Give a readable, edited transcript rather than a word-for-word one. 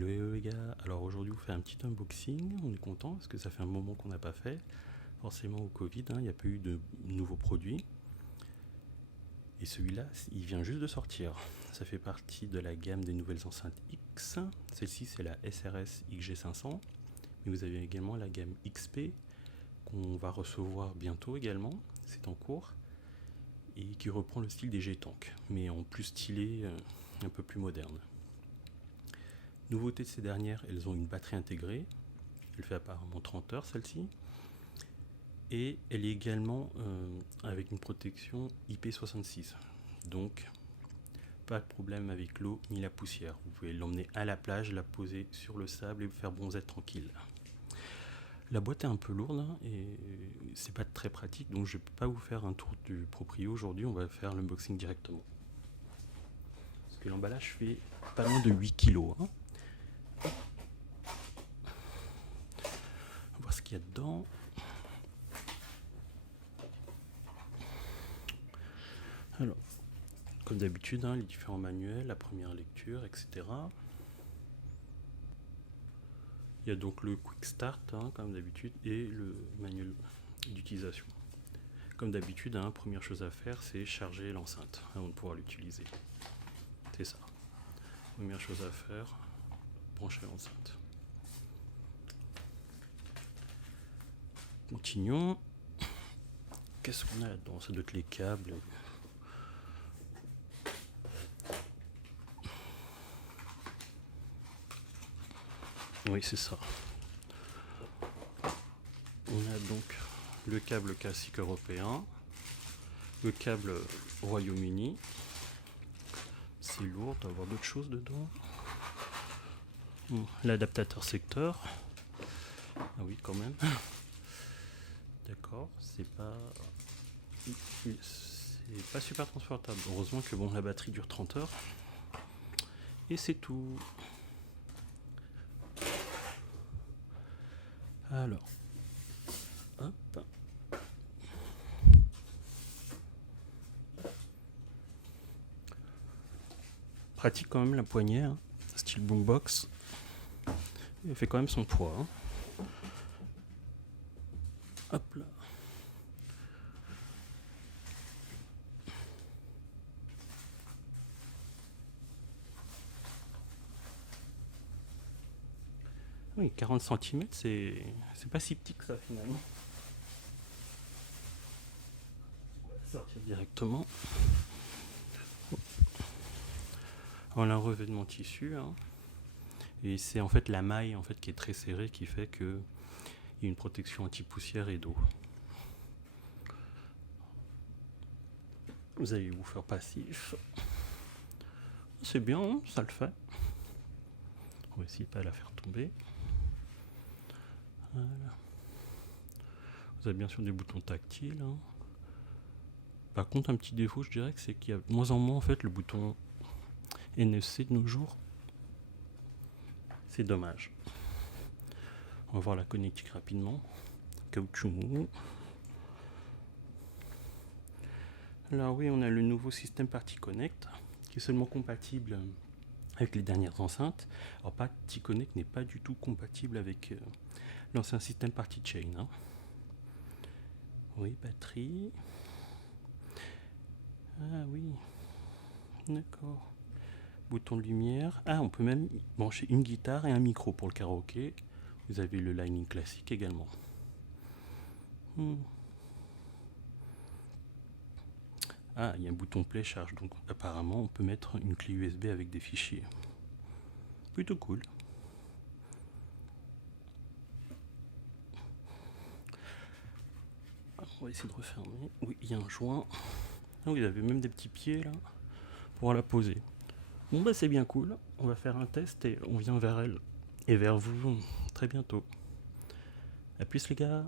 Hello les gars, alors aujourd'hui on fait un petit unboxing, on est content parce que ça fait un moment qu'on n'a pas fait, forcément au Covid, il n'y a pas eu de nouveaux produits, et celui-là il vient juste de sortir, ça fait partie de la gamme des nouvelles enceintes X, celle-ci c'est la SRS XG500, mais vous avez également la gamme XP qu'on va recevoir bientôt également, c'est en cours, et qui reprend le style des G-Tank, mais en plus stylé, un peu plus moderne. Nouveauté de ces dernières, elles ont une batterie intégrée. Elle fait apparemment 30 heures celle-ci. Et elle est également avec une protection IP66. Donc pas de problème avec l'eau ni la poussière. Vous pouvez l'emmener à la plage, la poser sur le sable et vous faire bronzer tranquille. La boîte est un peu lourde et c'est pas très pratique, donc je ne peux pas vous faire un tour du proprio aujourd'hui. On va faire l'unboxing directement. Parce que l'emballage fait pas loin de 8 kg. On va voir ce qu'il y a dedans. Alors, comme d'habitude, les différents manuels, la première lecture, etc. Il y a donc le Quick Start, comme d'habitude, et le manuel d'utilisation. Comme d'habitude, première chose à faire, c'est charger l'enceinte avant de pouvoir l'utiliser. C'est ça. Première chose à faire, brancher l'enceinte. Continuons. Qu'est-ce qu'on a là-dedans? Ça doit être les câbles. Oui, c'est ça. On a donc le câble classique européen, le câble Royaume-Uni. C'est lourd, il doit y avoir d'autres choses dedans. L'adaptateur secteur. Ah oui, quand même. D'accord, c'est pas super transportable. Heureusement que bon, la batterie dure 30 heures. Et c'est tout. Alors, hop. Pratique quand même la poignée, style boombox. Il fait quand même son poids. Hop là. Oui, 40 cm, c'est pas si petit que ça finalement. On va sortir directement. On a un revêtement tissu, et c'est en fait la maille qui est très serrée qui fait qu'il y a une protection anti-poussière et d'eau. Vous avez woofer passif. C'est bien, ça le fait. On va essayer de ne pas la faire tomber. Voilà. Vous avez bien sûr des boutons tactiles. Par contre, un petit défaut, je dirais, c'est qu'il y a de moins en moins le bouton NFC de nos jours. C'est dommage. On va voir la connectique rapidement. Caoutchouc mou. Alors oui, on a le nouveau système Party Connect qui est seulement compatible avec les dernières enceintes. Alors Party Connect n'est pas du tout compatible avec l'ancien système Party Chain. Oui, batterie. Ah oui, d'accord. Bouton de lumière. Ah, on peut même brancher une guitare et un micro pour le karaoké. Vous avez le Lightning classique également. Ah, il y a un bouton play charge, donc apparemment on peut mettre une clé USB avec des fichiers. Plutôt cool. On va essayer de refermer. Oui, il y a un joint. Ah oui, il avait même des petits pieds là pour la poser. Bon bah c'est bien cool. On va faire un test et on vient vers elle et vers vous très bientôt. A plus les gars.